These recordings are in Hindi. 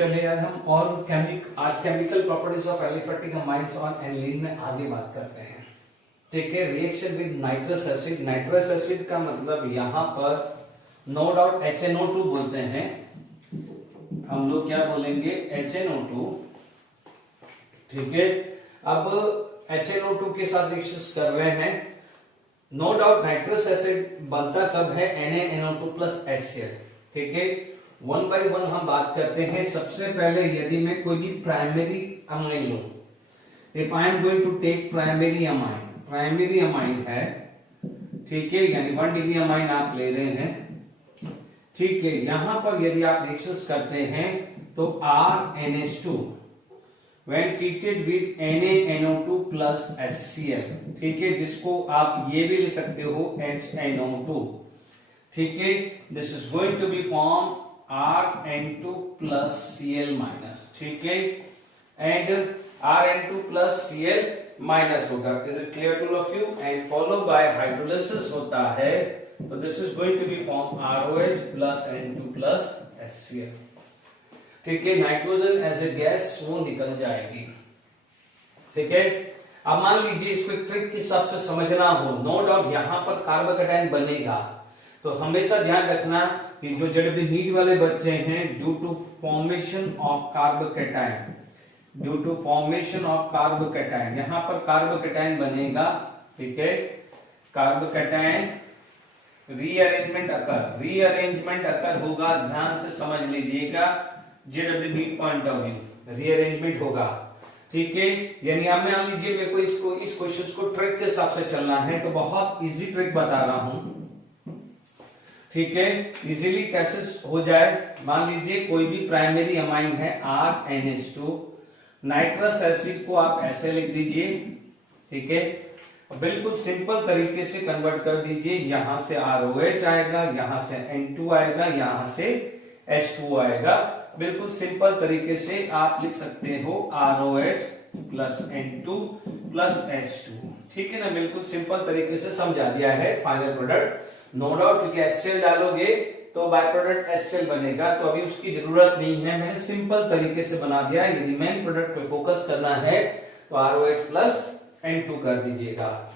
चलिए आज हम और chemical properties of aliphatic amides on aniline में आगे बात करते हैं। ठीक है, reaction with nitrous acid. Nitrous acid का मतलब यहाँ पर नो डाउट HNO2 बोलते हैं, हम लोग क्या बोलेंगे HNO2। ठीक है, अब HNO2 के साथ रिएक्शन कर रहे हैं। नो डाउट नाइट्रस एसिड बनता कब है NaNO2 प्लस HCl। ठीक है, वन बाय वन हम बात करते हैं। सबसे पहले यदि मैं कोई भी प्राइमरी अमाइन लूं, if I am going to take primary amine है, ठीक है, यानी 1 डिग्री अमाइन आप ले रहे हैं। ठीक है, यहां पर यदि आप रिएक्शंस करते हैं तो RNH2 when treated with NaNO2 plus HCl, ठीक है, जिसको आप ये भी ले सकते हो HNO2। ठीक है, this is going to be form RN2 plus Cl minus। ठीक है, and RN2 plus Cl minus होगा। Is it clear to all of you? And follow by hydrolysis होता है, तो this is going to be form ROH plus N2 plus HCl। ठीक है, नाइट्रोजन एज ए गैस वो निकल जाएगी। ठीक है, अब मान लीजिए इसको ट्रिक के हिसाब से समझना हो, नो डाउट यहां पर कार्बोकैटायन बनेगा, तो हमेशा ध्यान रखना कि जो जेडब्ल्यू नीट वाले बच्चे हैं, due to formation of carbocation, यहां पर कार्बोकैटायन बनेगा। ठीक है, कार्बोकैटायन रीअरेंजमेंट अकर होगा, ध्यान से समझ लीजिएगा, JW NEET point of view rearrangement होगा। ठीक है, यानी अब मान लीजिए मेरे को इस क्वेश्चन को ट्रिक के हिसाब से चलना है, तो बहुत इजी ट्रिक बता रहा हूं। ठीक है, इजीली कैसे हो जाए, मान लीजिए कोई भी प्राइमरी अमाइन है RNH2, नाइट्रस एसिड को आप ऐसे लिख दीजिए। ठीक है, बिल्कुल सिंपल तरीके से कन्वर्ट कर दीजिए, यहां से ROH आएगा, यहां से N2 आएगा, यहां से H2 आएगा। बिल्कुल सिंपल तरीके से आप लिख सकते हो ROH plus N2 plus H2। ठीक है ना, बिल्कुल सिंपल तरीके से समझा दिया है फाइनल प्रोडक्ट। नो डाउट क्योंकि HCl डालोगे तो बाय प्रोडक्ट HCl बनेगा, तो अभी उसकी जरूरत नहीं है, मैंने सिंपल तरीके से बना दिया। यदि मेन प्रोडक्ट पे फोकस करना है तो ROH प्लस N2 कर दीजिएगा।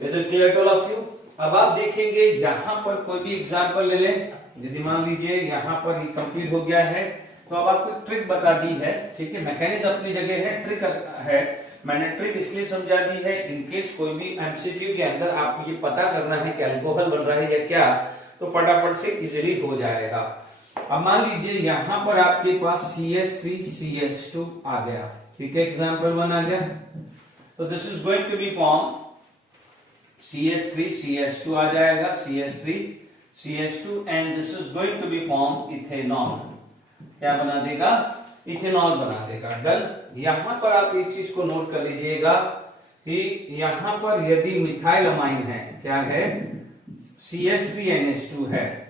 Is it clear to all of you? अब आप देखेंगे यहां पर कोई भी एग्जांपल ले लें, यदि मान लीजिए यहां पर ये कंप्लीट हो गया है, तो अब आपको ट्रिक बता दी है। ठीक है, मैकेनिज्म अपनी जगह है, ट्रिक है, मैंने ट्रिक इसलिए समझा दी है इनकेस कोई भी एमसीक्यू के अंदर आपको ये पता करना है कि अल्कोहल बन रहा है या क्या, तो फटाफट से इजीली हो जाएगा। अब मान लीजिए यहां पर आपके पास CH3CH2 आ गया। ठीक है, एग्जांपल 1 आ गया, तो this is going to be form CH3CH2 आ जाएगा, CH3CH2, and this is going to be form ethanol. क्या बना देगा? इथेनॉल बना देगा। डन। यहां पर आप एक चीज को नोट कर लीजिएगा कि यहां पर यदि मिथाइल अमाइन है, क्या है, CH3NH2 है।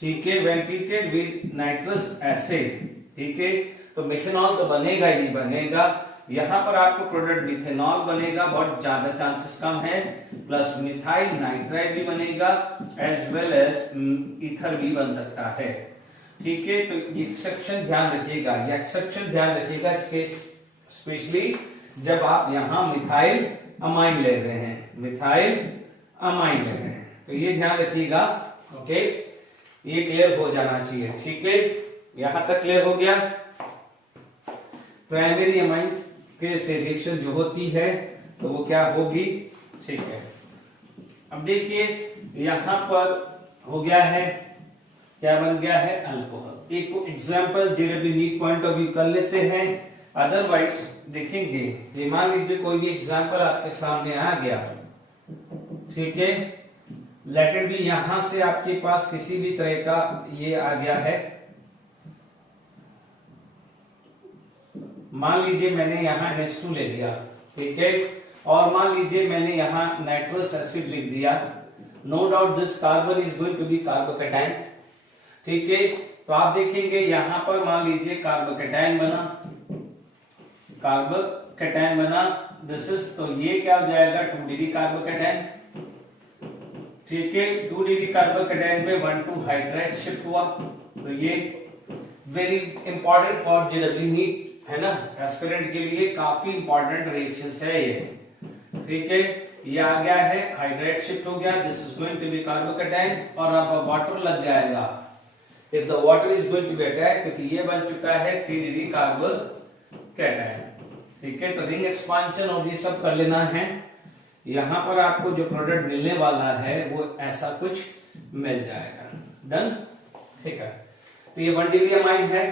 ठीक है, when treated with nitrous acid, ठीक है, तो मिथेनॉल तो बनेगा ही बनेगा। यहां पर आपको प्रोडक्ट मिथेनॉल बनेगा, बहुत ज्यादा चांसेस कम है, प्लस मिथाइल नाइट्राइड भी बनेगा, एज वेल एज ईथर भी बन सकता है। ठीक है, तो एक्सेप्शन ध्यान रखिएगा, स्पेशली जब आप यहां मिथाइल अमाइन ले रहे हैं, तो ये ध्यान रखिएगा। ओके, ये क्लियर हो जाना चाहिए। ठीक है, यहां तक क्लियर हो गया। प्राइमरी अमाइंस के से रिएक्शन जो होती है तो वो क्या होगी? ठीक है, अब देखिए यहां पर हो गया है, क्या बन गया है? अल्कोहल। एक को example JW NEET point of view कर लेते हैं, अदरवाइज देखेंगे। ये मान लीजिए कोई भी एग्जांपल आपके सामने आ गया, ठीक है, लेट इट बी यहां से आपके पास किसी भी तरह का ये आ गया है, मान लीजिए मैंने यहां H2 ले लिया, ठीक है, और मान लीजिए मैंने यहां नाइट्रस एसिड लिख दिया। No doubt this carbon is going to be carbocation. ठीक है, तो आप देखेंगे यहां पर मान लीजिए कार्बोकैटायन बना, दिस इज, तो ये क्या हो जाएगा? 2 डिग्री कार्बोकैटायन। ठीक है, 2 डिग्री कार्बोकैटायन में 1,2 हाइड्राइड शिफ्ट हुआ, तो ये very important for JW NEET, है ना, एस्पिरेंट के लिए काफी इंपॉर्टेंट रिएक्शंस है ये। ठीक है, ये आ गया है, हाइड्रेट शिफ्ट हो गया, this is going to be carbocation, और अब वाटर लग जाएगा if the water is going to be attack, क्योंकि ये बन चुका है 3 डिग्री कार्बोकेटाइन। ठीक है, तो रिंग एक्सपांशन और ये सब कर लेना है। यहां पर आपको जो प्रोडक्ट मिलने वाला है वो ऐसा कुछ मिल जाएगा। डन, ठीक है। तो ये 1 डिग्री अमाइन है।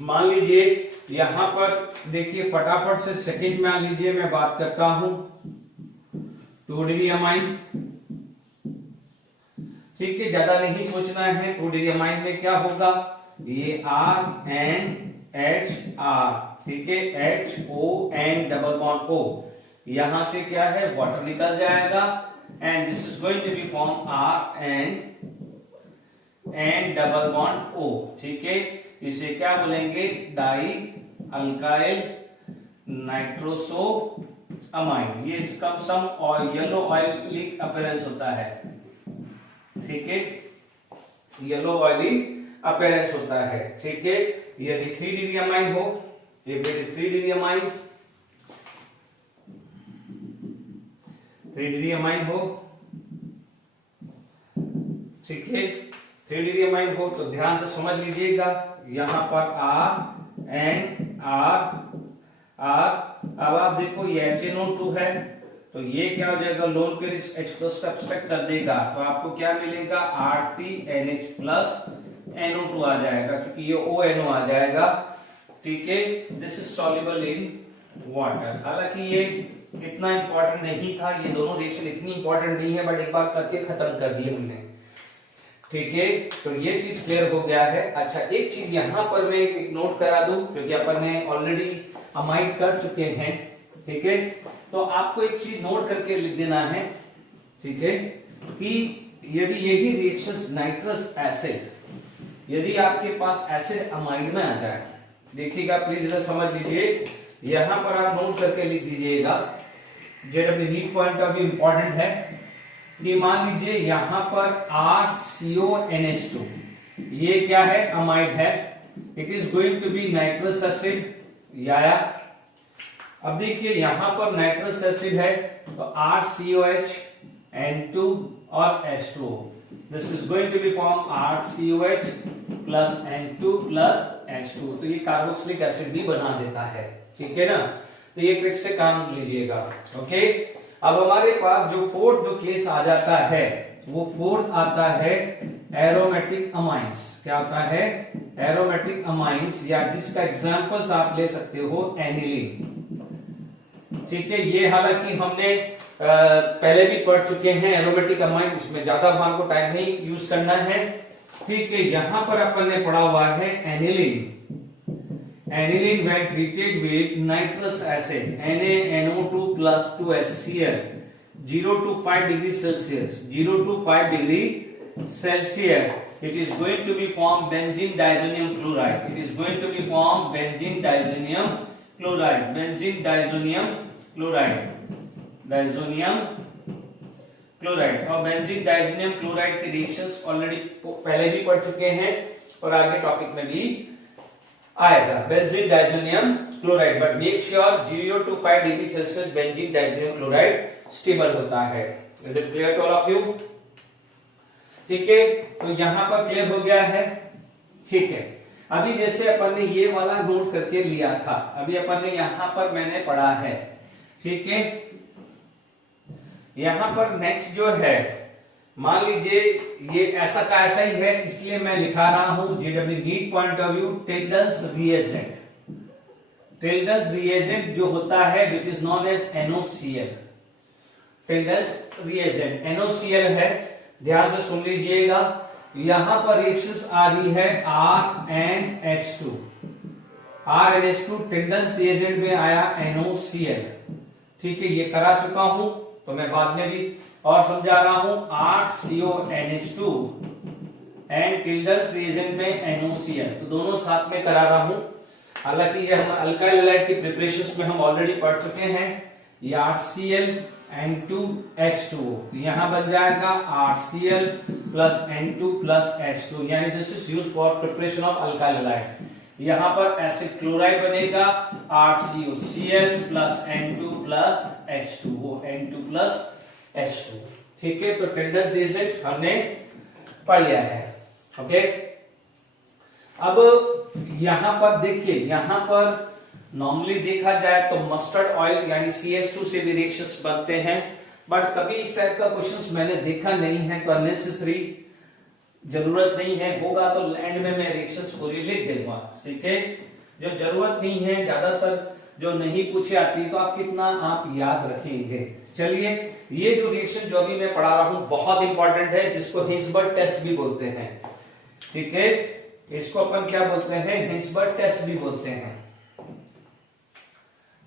मान लीजिए यहां पर देखिए फटाफट से सेकंड मान लीजिए मैं बात करता हूं 2 डिग्री अमाइन। ठीक है, ज्यादा नहीं सोचना है। 2 डिग्री अमाइन में क्या होगा, ये RNHR, ठीक है, HON डबल बॉन्ड O, यहां से क्या है वाटर निकल जाएगा, and this is going to be form RN double bond O। ठीक है, इसे क्या बोलेंगे, डाई अल्काइल नाइट्रोसो अमाइन। ये कम सम और येलो ऑयली अपीयरेंस होता है। ठीक है, येलो ऑयली अपीयरेंस होता है। ठीक है, यदि 3 डिग्री अमाइन हो, ये 3 डिग्री अमाइन, 3 डिग्री अमाइन हो, ठीक है, 3 डिग्री अमाइन हो तो ध्यान से समझ लीजिएगा, यहां पर R। अब आप देखो ये HNO2 है, तो ये क्या हो जाएगा, लोन पेयर इस H प्लस को सब्सट्रैक्ट कर देगा, तो आपको क्या मिलेगा, R3NH प्लस NO2 आ जाएगा, क्योंकि ये ONO आ जाएगा। ठीक है, this is soluble in water. हालांकि ये इतना इंपॉर्टेंट नहीं था, ये दोनों रिएक्शन इतनी इंपॉर्टेंट नहीं है, बट एक बार करके खत्म कर दिए हमने। ठीक है, तो ये चीज क्लियर हो गया है। अच्छा, एक चीज यहां पर मैं एक नोट करा दूं, क्योंकि अपन ने ऑलरेडी अमाइड कर चुके हैं। ठीक है, तो आपको एक चीज नोट करके लिख देना है, ठीक है, कि यदि यही रिएक्शंस नाइट्रस एसिड, यदि आपके पास एसिड अमाइड में आ जाए, देखिएगा प्लीज इधर समझ लीजिए, यहां पर आप नोट करके लिख दीजिएगा, JW NEET point of view important है कि मान लीजिए यहां पर RCONH2, ये क्या है, अमाइड है, it is going to be nitrous acid. या अब देखिए यहां पर नाइट्रस एसिड है, तो RCOH N2 और H2O, this is going to be form RCOH plus N2 plus H2, तो ये कार्बोक्सिलिक एसिड भी बना देता है। ठीक है ना, तो ये ट्रिक से काम लीजिएगा। ओके, अब हमारे पास जो फोर्थ जो केस आ जाता है, वो फोर्थ आता है एरोमेटिक अमाइंस। क्या होता है, एरोमेटिक अमाइंस, या जिसका एग्जांपल्स आप ले सकते हो एनिलीन। ठीक है, ये हालांकि हमने पहले भी पढ़ चुके हैं एरोमेटिक अमाइन, इसमें ज्यादा हमारे को टाइम नहीं यूज करना है। ठीक है, यहां पर अपन ने पढ़ा हुआ है aniline. Aniline when treated with nitrous acid NaNO2 plus 2HCl 0 to 5 degree Celsius, 0 to 5 degree Celsius, it is going to be formed benzene diazonium chloride. It is going to be formed benzene diazonium chloride, benzene diazonium chloride, diazonium chloride। और बेंजीन डाइजोनियम क्लोराइड के रिएक्शंस ऑलरेडी पहले भी पढ़ चुके हैं और आगे टॉपिक में भी आएगा, benzene diazonium chloride. But make sure 0 to 5 degree Celsius benzene diazonium chloride stable होता है। Is it clear to all of you? ठीक है, तो यहां पर क्लियर हो गया है। ठीक है, अभी जैसे अपन ने ये वाला नोट करके लिया था, अभी अपन ने यहां पर मैंने पढ़ा है। ठीक है, यहां पर नेक्स्ट जो है, मान लीजिए ये ऐसा का ऐसा ही है, इसलिए मैं लिखा रहा हूं JW NEET point of view Tilden's reagent. Tilden's reagent जो होता है which is known as NOCl। Tilden's reagent NOCl है, ध्यान से सुन लीजिएगा। यहां पर रिएक्शंस आ रही है RNH2, RNH2 टेल्डन्स रिएजेंट में आया NOCl। ठीक है, ये करा चुका हूं, तो मैं बाद में भी और समझा रहा हूं। RCONH2 एंड टेल्डन्स रिएजेंट में NOCl, तो दोनों साथ में करा रहा हूं। हालांकि ये हम अल्काइल हैलाइड की प्रिपरेशंस में हम ऑलरेडी पढ़ चुके हैं। ये RCl N2H2O, तो यहां बन जाएगा RCl plus N2 plus H2, यानी this is used for preparation of alkyl halide. यहां पर एसिड क्लोराइड बनेगा RCOCl plus N2 plus H2O, N2 plus H2। ठीक है, तो टेंडेंस एजेंट हमने पढ़ लिया है। ओके, अब यहां पर देखिए, यहां पर नॉर्मली देखा जाए तो मस्टर्ड ऑयल यानी CH2 से भी रिएक्शंस बनते हैं, बट कभी इस टाइप का क्वेश्चंस मैंने देखा नहीं है, तो अननेसेसरी जरूरत नहीं है। होगा तो एंड में मैं रिएक्शंस पूरी लिख दूंगा। ठीक है, जो जरूरत नहीं है, ज्यादातर जो नहीं पूछे आती तो आप कितना आप याद रखेंगे। चलिए, ये जो रिएक्शन जो अभी मैं पढ़ा रहा हूं बहुत इंपॉर्टेंट है, जिसको हिंसबर्ग टेस्ट भी बोलते हैं। ठीक है, इसको अपन क्या बोलते हैं, हिंसबर्ग टेस्ट भी बोलते हैं।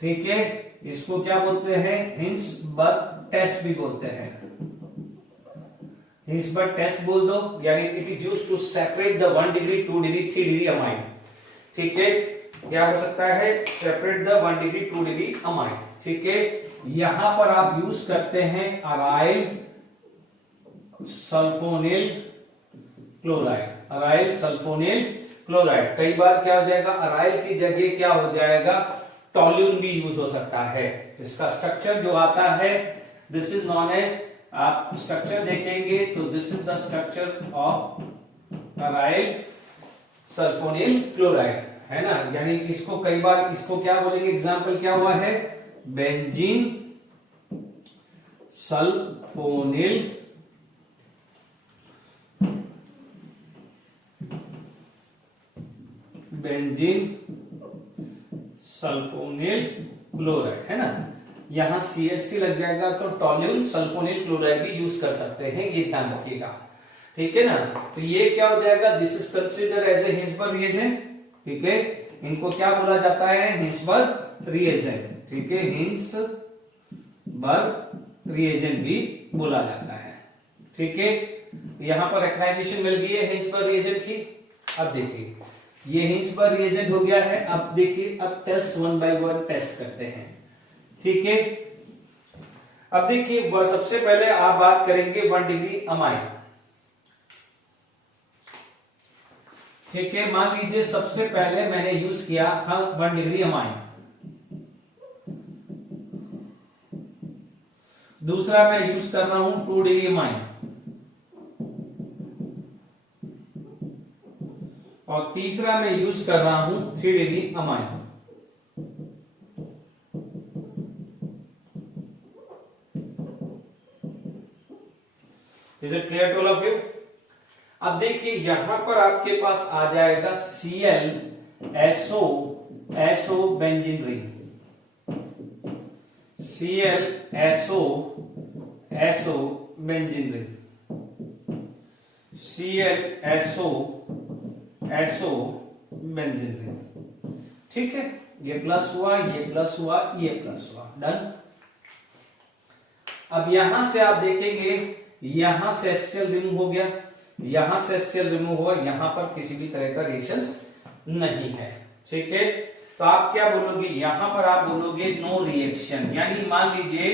ठीक है, इसको क्या बोलते हैं, हिंसबर्ग टेस्ट भी बोलते हैं। हिंसबर्ग टेस्ट बोल दो, यानी it is used to separate the 1 degree 2 degree 3 degree amine. ठीक है, क्या हो सकता है, separate the 1 degree 2 degree amine. ठीक है, यहां पर आप यूज करते हैं aryl sulphonyl chloride, aryl sulphonyl chloride. कई बार क्या हो जाएगा, अराइल की जगह क्या हो जाएगा, टॉल्यून भी यूज हो सकता है। इसका स्ट्रक्चर जो आता है, दिस इज नॉन एज, आप स्ट्रक्चर देखेंगे तो this is the structure of aryl sulphonyl chloride, है ना। यानी इसको कई बार इसको क्या बोलेंगे, एग्जांपल क्या हुआ है, benzene sulphonyl benzene sulphonyl chloride, है ना। यहां CH लग जाएगा तो टॉल्यून सल्फोनिल क्लोराइड भी यूज कर सकते हैं, ये ध्यान रखिएगा। ठीक है ना, तो ये क्या हो जाएगा, this is consider as a Hinsberg reagent. ठीक है, इनको क्या बोला जाता है, हिंसबर्ग रिएजेंट। ठीक है, हिंसबर्ग रिएजेंट भी बोला जाता है। ठीक है, यहां पर रेकग्नाइजेशन मिल गई है हिंसबर्ग रिएजेंट की। अब देखिए, ये हिंसबर्ग रिएजेंट हो गया है। अब देखिए, अब टेस्ट 1 बाय 1 टेस्ट करते हैं। ठीक है, अब देखिए, सबसे पहले आप बात करेंगे 1 डिग्री अमाइन। ठीक है, मान लीजिए सबसे पहले मैंने यूज किया था 1 डिग्री अमाइन। दूसरा मैं यूज कर रहा हूं 2 डिग्री अमाइन, और तीसरा मैं यूज कर रहा हूं 3 degree amine. Is it clear to all of you? अब देखिए, यहां पर आपके पास आ जाएगा ClSO benzene ring, ClSO benzene ring, ClSO benzene ring. ठीक है, ये प्लस हुआ, ये प्लस हुआ, ये प्लस हुआ, डन। अब यहां से आप देखेंगे, यहां से HCl रिमूव हो गया, यहां से HCl रिमूव हुआ, यहां पर किसी भी तरह का रिएक्शन नहीं है। ठीक है, तो आप क्या बोलोगे, यहां पर आप बोलोगे नो रिएक्शन, यानी मान लीजिए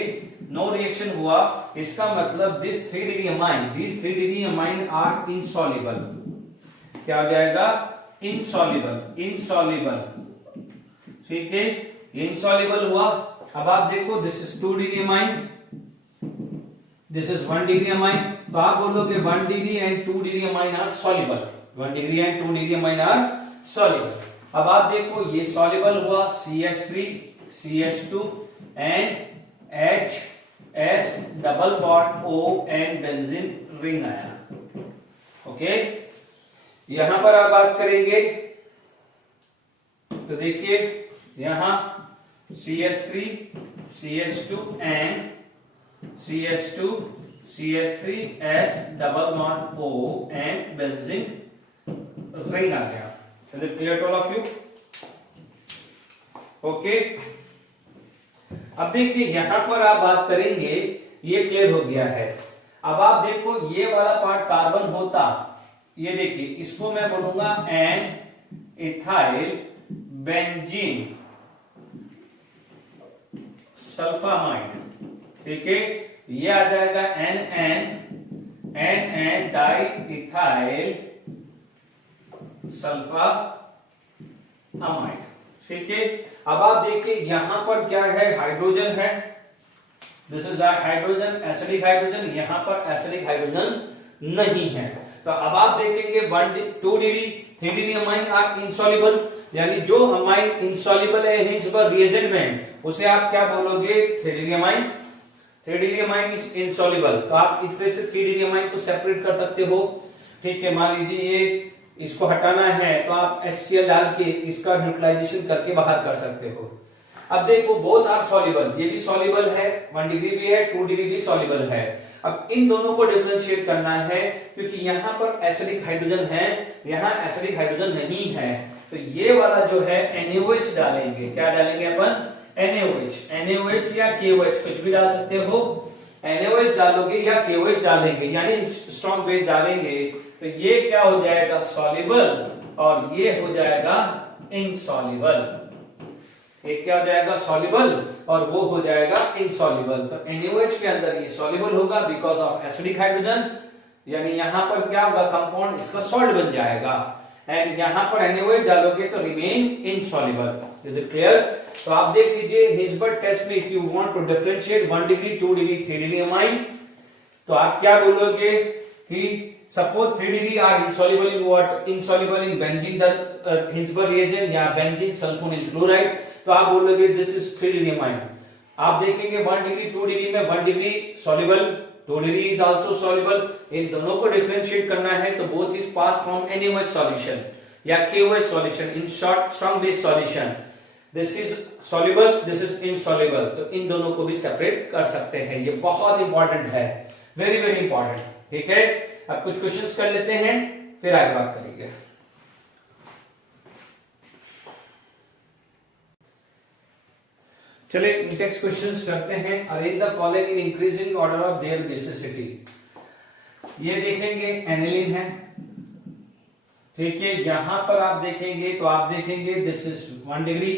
नो रिएक्शन हुआ, इसका मतलब this 3 degree amine are insoluble. क्या हो जाएगा, इनसॉल्युबल। ठीक है, इनसॉल्युबल हुआ। अब आप देखो, this is 2 degree amine, this is 1 degree amine, तो आप बोलोगे 1 degree and 2 degree amine are soluble, 1 degree and 2 degree amine are soluble. अब आप देखो, ये सॉल्युबल हुआ, CH3 CH2 and HS double bond O and benzene ring आया। ओके, यहां पर आप बात करेंगे तो देखिए, यहां CH3 CH2 and CH2 CH3 S double bond O and benzene ring आ गया। Is it clear to all of you? Okay, अब देखिए, यहां पर आप बात करेंगे, ये क्लियर हो गया है। अब आप देखो, ये वाला पार्ट कार्बन होता, ये देखिए, इसको मैं बोलूंगा एन इथाइल बेंजीन सल्फामाइड। ठीक है, ये आ जाएगा NN एन डाई इथाइल सल्फामाइड। ठीक है, अब आप देखिए यहां पर क्या है, हाइड्रोजन है, this is hydrogen, acidic hydrogen, यहां पर एसिडिक हाइड्रोजन नहीं है। तो अब आप देखेंगे 2 degree 3 degree amine are insoluble, यानी जो अमाइन इनसॉल्युबल है इस पर रिएजेंट में उसे आप क्या बोलोगे, 3 degree amine. 3 degree amine is insoluble, तो आप इस तरह से 3 डिग्री अमाइन को सेपरेट कर सकते हो। ठीक है, मान लीजिए ये इसको हटाना है तो आप HCl डाल के इसका न्यूट्रलाइजेशन करके बाहर कर सकते हो। अब देखो बोथ आर सॉल्युबल, ये भी सॉल्युबल है, 1 डिग्री भी है, 2 डिग्री भी सॉल्युबल है। अब इन दोनों को डिफरेंशिएट करना है, क्योंकि यहाँ पर एसिडिक हाइड्रोजन है, यहाँ एसिडिक हाइड्रोजन नहीं है, तो ये वाला जो है NaOH डालेंगे। क्या डालेंगे अपन, NaOH या KOH, कुछ भी डाल सकते हो। NaOH डालोगे या KOH डालेंगे, यानी स्ट्रॉन्ग बेस डालेंगे, तो ये क्या हो जाएगा, सॉल्युबल, और ये हो जाएगा इनसॉल्युबल। एक क्या हो जाएगा, सॉल्युबल, और वो हो जाएगा इनसॉल्युबल। तो NaOH के अंदर ये सॉल्युबल होगा बिकॉज ऑफ एसिडिक हाइड्रोजन, यानी यहां पर क्या होगा, कंपाउंड इसका सॉल्ट बन जाएगा, एंड यहां पर NaOH डालोगे तो remain insoluble. Is it clear? तो आप देख लीजिए हिल्बर्ट टेस्ट में, if you want to differentiate 1 degree 2 degree 3 degree amine, तो आप क्या बोलोगे कि suppose 3 degree are insoluble in what, insoluble in benzene Hilbert reagent या बेंजीन सल्फोनिल क्लोराइड, तो आप बोलोगे दिस इज 3 डिग्री अमाइन। आप देखेंगे 1 डिग्री 2 डिग्री में 1 degree soluble, 2 degree is also soluble. इन दोनों को डिफरेंशिएट करना है तो both is pass from NaOH solution या KOH solution, in short strong base solution. This is soluble, this is insoluble, तो इन दोनों को भी सेपरेट कर सकते हैं। ये बहुत इंपॉर्टेंट है, वेरी वेरी इंपॉर्टेंट। ठीक है, अब कुछ क्वेश्चंस कर लेते हैं, फिर आगे बात करेंगे। चलिए नेक्स्ट क्वेश्चंस करते हैं। Arrange the following in increasing order of their basicity. ये देखेंगे एनिलीन है, ठीक है, यहां पर आप देखेंगे तो आप देखेंगे this is 1 degree,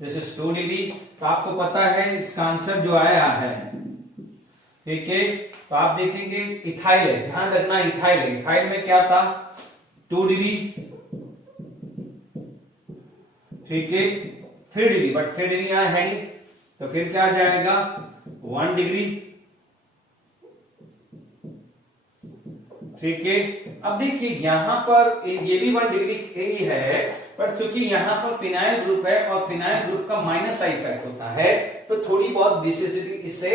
this is 2 degree, तो आपको पता है इसका आंसर जो आया है। ठीक है, तो आप देखेंगे इथाइल है, ध्यान रखना इथाइल है, इथाइल में क्या था, 2 डिग्री, ठीक है, 3 डिग्री, बट 3 डिग्री यहां है नहीं, तो फिर क्या आ जाएगा 1 डिग्री। ठीक है, अब देखिए यहां पर ये भी 1 डिग्री ही है, पर क्योंकि यहां पर फिनाइल ग्रुप है और फिनाइल ग्रुप का माइनस आई इफेक्ट होता है, तो थोड़ी बहुत बेसिसिटी इससे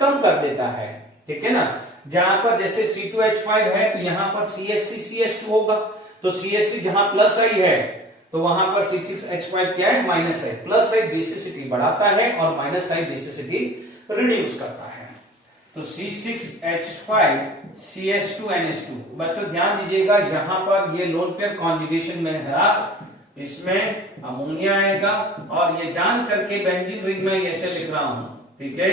कम कर देता है। ठीक है ना, जहां पर जैसे C2H5 है तो यहां पर CH3CH2 होगा, तो CH3 जहां प्लस आई है तो वहां पर C6H5 क्या है, माइनस है। प्लस साइड बेसिसिटी बढ़ाता है और माइनस साइड बेसिसिटी रिड्यूस करता है। तो C6H5 CH2NH2, बच्चों ध्यान दीजिएगा यहां पर ये लोन पेयर कॉन्जुगेशन में है, इसमें अमोनिया आएगा, और ये जान करके बेंजीन रिंग में ऐसे लिख रहा हूं। ठीक है,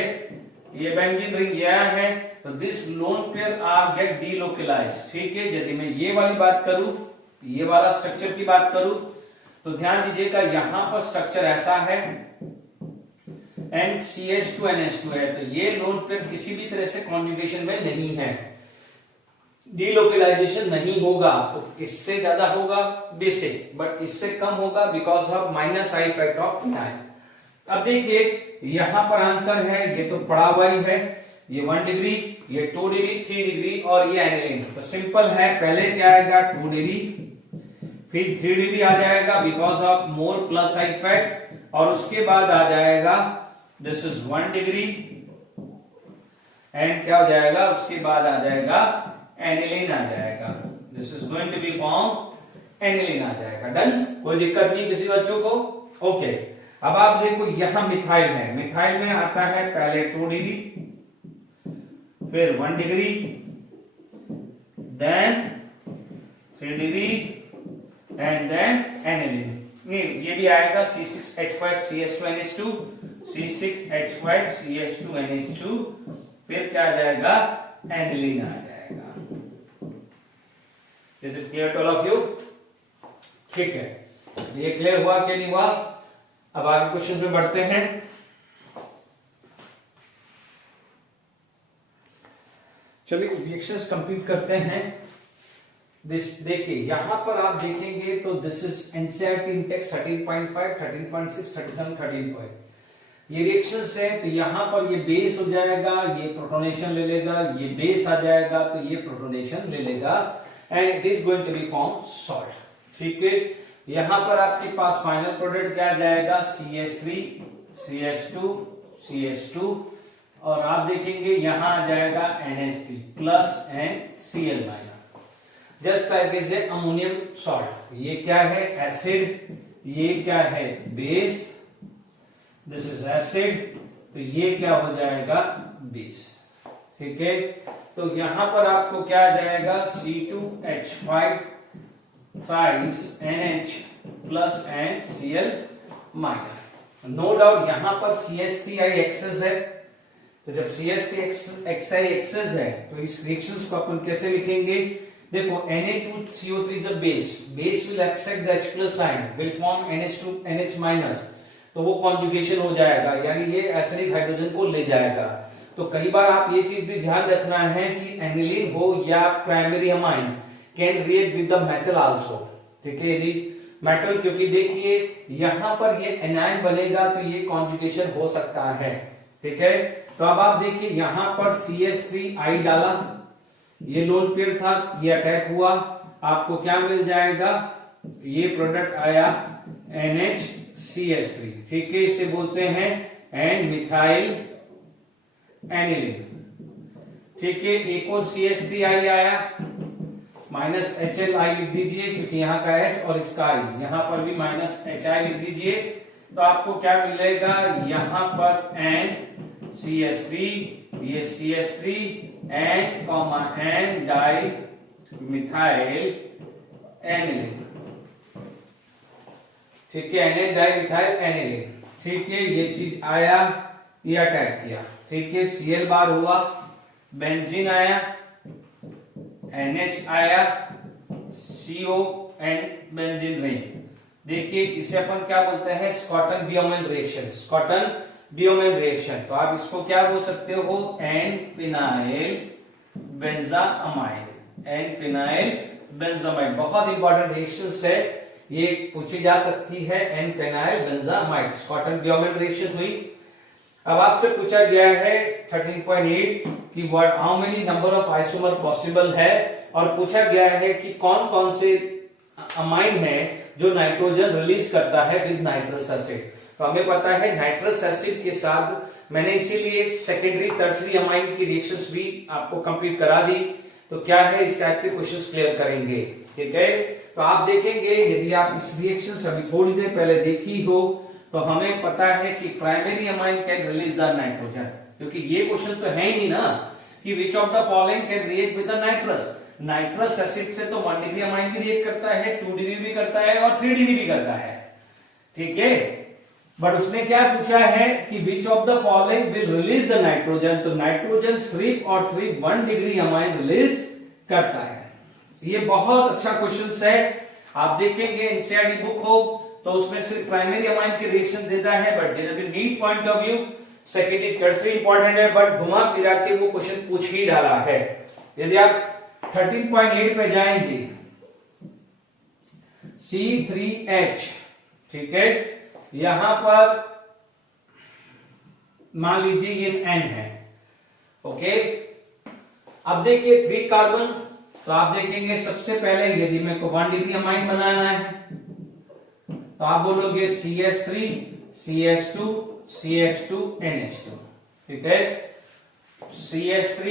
ये बेंजीन रिंग यह है, तो this lone pair are get delocalized. ठीक है, यदि मैं ये वाली बात करूं, ये वाला स्ट्रक्चर की बात करूं, तो ध्यान दीजिएगा यहां पर स्ट्रक्चर ऐसा है, NCH2NH2 है, तो ये लोन पेयर किसी भी तरह से कॉन्जुगेशन में नहीं है, डीलोकलाइजेशन नहीं होगा। तो इससे ज्यादा होगा बेसिक, बट इससे कम होगा because of minus I effect of phenyl. अब देखिए यहां पर आंसर है, ये तो पड़ा हुआ ही है, ये 1 डिग्री, ये 2 डिग्री, 3 डिग्री, और ये एनिलीन। तो सिंपल है, पहले क्या आएगा 2 डिग्री, फिर 3 डिग्री आ जाएगा because of more plus I effect, और उसके बाद आ जाएगा दिस इज 1 डिग्री, एंड क्या हो जाएगा, उसके बाद आ जाएगा एनिलीन आ जाएगा, this is going to be form aniline आ जाएगा। डन, कोई दिक्कत नहीं किसी बच्चों को। ओके, अब आप देखो यहां मिथाइल है, मिथाइल में आता है पहले 2 डिग्री, फिर 1 degree, then 3 degree, and then aniline. ये भी आएगा C6H5 CH2NH2, C6H5 CH2NH2, फिर क्या आ जाएगा, एनिलीन आ जाएगा। This is clear to all of you? ठीक है, ये क्लियर हुआ कि नहीं हुआ? अब आगे क्वेश्चन में बढ़ते हैं। चलिए रिएक्शंस कंप्लीट करते हैं। देखिए यहां पर आप देखेंगे तो दिस इज एनसीईआरटी इंटेक्स 13.5, 13.6, 37, 13. ये रिएक्शंस है तो यहां पर ये बेस हो जाएगा, ये प्रोटोनेशन ले लेगा, ये बेस आ जाएगा तो ये प्रोटोनेशन ले लेगा and it is going to be form salt. ठीक है, यहां पर आपके पास फाइनल प्रोडक्ट क्या आ जाएगा, CH3 CH2 CH2 और आप देखेंगे यहां आ जाएगा NH3 plus and Cl minus. Just like is ammonium salt. ये क्या है, एसिड, ये क्या है, बेस, दिस इज एसिड, तो ये क्या हो जाएगा, बेस। ठीक है, तो यहां पर आपको क्या आ जाएगा, C2H5 thrice NH plus and Cl minus. No doubt यहां पर CH3I एक्सेस है, तो जब CH3XI एक्सेस है तो इस रिएक्शंस को अपन कैसे लिखेंगे, देखो Na2CO3 is a base will accept the H+ sign, will form NH2 NH minus, तो वो कॉन्जुगेशन हो जाएगा, यानी ये एसिडिक हाइड्रोजन को ले जाएगा। तो कई बार आप ये चीज भी ध्यान रखना है कि एनिलीन हो या primary amine can react with the metal also. ठीक है, यदि मेटल, क्योंकि देखिए यहां पर ये एनायन बनेगा तो ये कॉन्जुगेशन हो सकता है। ठीक है, तो अब आप देखिए यहां पर CH3I डाला, ये लोन पेयर था, ये अटैक हुआ, आपको क्या मिल जाएगा, ये प्रोडक्ट आया NHCH3। ठीक है, इसे बोलते हैं एन मिथाइल एनिलीन। ठीक है, एक और CH3I आया, माइनस HLI लिख दीजिए क्योंकि यहाँ का H और इसका I, यहां पर भी माइनस HI लिख दीजिए, तो आपको क्या मिलेगा, यहां पर NCH3, ये CH3 N comma N dimethyl aniline. ठीक है, एन डाई मिथाइल एनिलीन। ठीक है, ये चीज आया, ये अटैक किया। ठीक है, Cl बार हुआ, बेंजीन आया, NH आया, CO एंड बेंजीन रिंग। देखिए इसे अपन क्या बोलते हैं, स्कॉटन बियोमेल रिएक्शन, स्कॉटन बियोमेल रिएक्शन। तो आप इसको क्या बोल सकते हो, N phenyl benzamide, N phenyl benzamide. बहुत इंपॉर्टेंट रिएक्शंस है, ये पूछी जा सकती है, N phenyl benzamide, Schotten Baumann reaction हुई। अब आपसे पूछा गया है 13.8 कि what how many number of isomer possible है, और पूछा गया है कि कौन कौन से अमाइन है जो नाइट्रोजन रिलीज करता है विद नाइट्रस एसिड। तो हमें पता है नाइट्रस एसिड के साथ मैंने इसीलिए सेकेंडरी टर्सरी अमाइन की रिएक्शंस भी आपको कंप्लीट करा दी। तो क्या है, इस टाइप के क्वेश्चंस क्लियर करेंगे। ठीक है, तो आप देखेंगे यदि आप इस रिएक्शन अभी थोड़ी देर पहले देखी हो तो हमें पता है कि primary amine can release the nitrogen, क्योंकि ये क्वेश्चन तो है ही नहीं ना कि which of the following can react with the nitrous. Nitrous acid से तो 1 डिग्री अमाइन भी रिएक्ट करता है, 2 डिग्री भी करता है और 3 डिग्री भी करता है। ठीक है, बट उसने क्या पूछा है कि which of the following will release the nitrogen, तो नाइट्रोजन सिर्फ और सिर्फ 1 डिग्री अमाइन रिलीज करता है। ये बहुत अच्छा क्वेश्चन है, आप देखेंगे एनसीईआरटी बुक हो तो उसमें सिर्फ प्राइमरी अमाइन की रिएक्शन देता है, but generally NEET point of view secondary tertiary important है, बट घुमा फिरा के वो क्वेश्चन पूछ ही डाला है। यदि आप 13.8 पे जाएंगे, C3H, ठीक है, यहां पर मान लीजिए ये N है। ओके, अब देखिए 3 कार्बन, तो आप देखेंगे सबसे पहले यदि मेरे को 1 डिग्री अमाइन बनाना है तो आप बोलोगे CH3 CH2 CH2 NH2। ठीक है, CH3